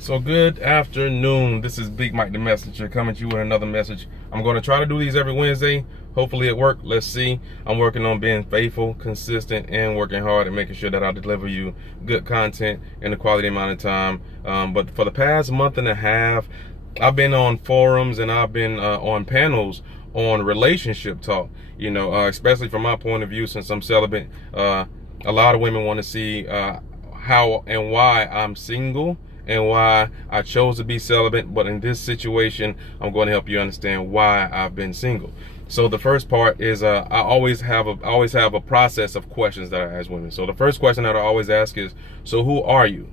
So good afternoon. This is Big Mike the Messenger coming to you with another message. I'm going to try to do these every Wednesday. Hopefully it works. Let's see. I'm working on being faithful, consistent, and working hard and making sure that I deliver you good content in a quality amount of time. But for the past month and a half, I've been on forums and I've been on panels on relationship talk. You know, especially from my point of view, since I'm celibate, a lot of women want to see how and why I'm single and why I chose to be celibate. But in this situation, I'm going to help you understand why I've been single. So the first part is I always have a process of questions that I ask women. So the first question that I always ask is, so who are you?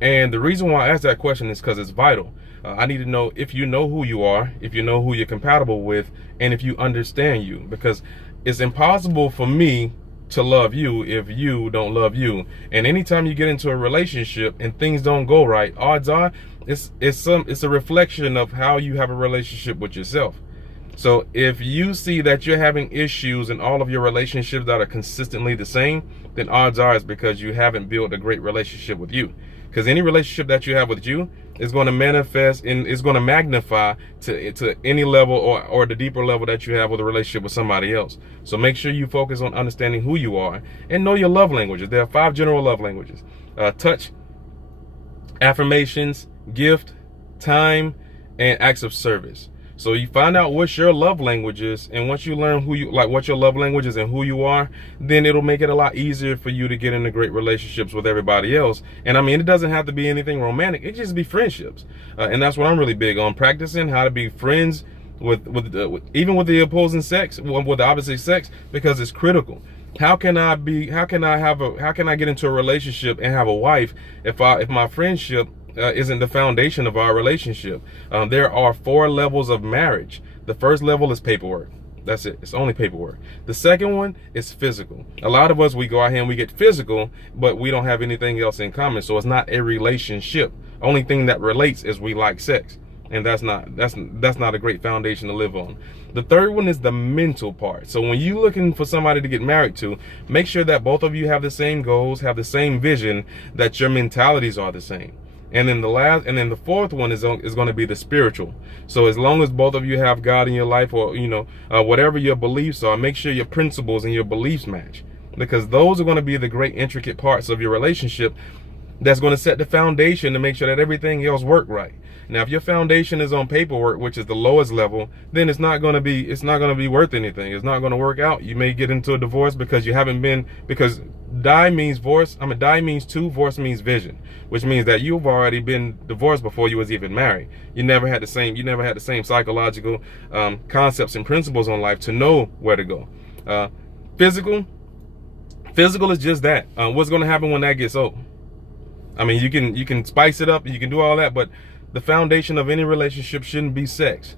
And the reason why I ask that question is because it's vital. I need to know if you know who you are, if you know who you're compatible with, and if you understand you. Because it's impossible for me to love you if you don't love you. And anytime you get into a relationship and things don't go right, odds are it's a reflection of how you have a relationship with yourself. So if you see that you're having issues in all of your relationships that are consistently the same, then odds are it's because you haven't built a great relationship with you. Because any relationship that you have with you is going to manifest and is going to magnify to any level or the deeper level that you have with a relationship with somebody else. So make sure you focus on understanding who you are and know your love languages. There are 5 general love languages: touch, affirmations, gift, time, and acts of service. So you find out what your love language is, and once you learn what your love language is and who you are, then it'll make it a lot easier for you to get into great relationships with everybody else. And I mean, it doesn't have to be anything romantic. It just be friendships. And that's what I'm really big on, practicing how to be friends even with the opposing sex, with the opposite sex, because it's critical. How can I get into a relationship and have a wife if my friendship isn't the foundation of our relationship? There are 4 levels of marriage. The first level is paperwork. That's it. It's only paperwork. The second one is physical. A lot of us, we go out here and we get physical, but we don't have anything else in common. So it's not a relationship. Only thing that relates is we like sex. And that's not a great foundation to live on. The third one is the mental part. So when you're looking for somebody to get married to, make sure that both of you have the same goals, have the same vision, that your mentalities are the same. And then the fourth one is going to be the spiritual. So as long as both of you have God in your life, or whatever your beliefs are, make sure your principles and your beliefs match, because those are going to be the great intricate parts of your relationship that's going to set the foundation to make sure that everything else works right. Now, if your foundation is on paperwork, which is the lowest level, then it's not going to be worth anything. It's not going to work out. You may get into a divorce because because die means divorce. Die means 2, divorce means vision, which means that you've already been divorced before you was even married. You never had the same psychological concepts and principles on life to know where to go. Physical is just that. What's going to happen when that gets old? I mean, you can spice it up, you can do all that, but the foundation of any relationship shouldn't be sex.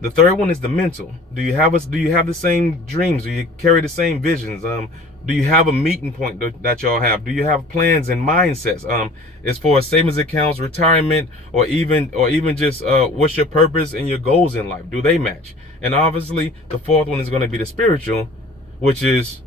The third one is the mental. Do you have the same dreams? Do you carry the same visions? Do you have a meeting point that y'all have? Do you have plans and mindsets? As far as savings accounts, retirement, or even just what's your purpose and your goals in life? Do they match? And obviously, the fourth one is going to be the spiritual, which is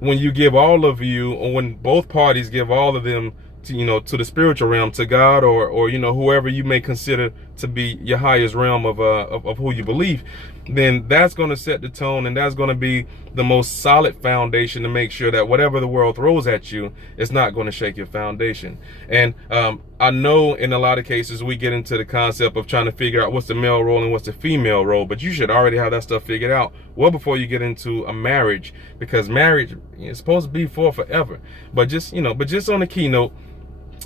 when you give all of you, or when both parties give all of them to the spiritual realm, to God, or whoever you may consider to be your highest realm of who you believe, then that's going to set the tone, and that's going to be the most solid foundation to make sure that whatever the world throws at you, it's not going to shake your foundation. And I know in a lot of cases we get into the concept of trying to figure out what's the male role and what's the female role, but you should already have that stuff figured out well before you get into a marriage, because marriage is supposed to be for forever. But just on the keynote,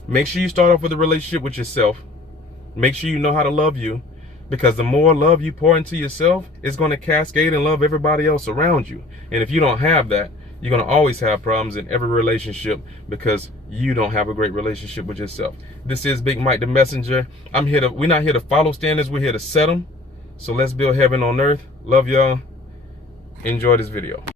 make sure you start off with a relationship with yourself. Make sure you know how to love you, because the more love you pour into yourself, it's going to cascade and love everybody else around you. And if you don't have that, you're going to always have problems in every relationship, because you don't have a great relationship with yourself. This is Big Mike the Messenger. We're not here to follow standards. We're here to set them. So let's build heaven on earth. Love y'all. Enjoy this video.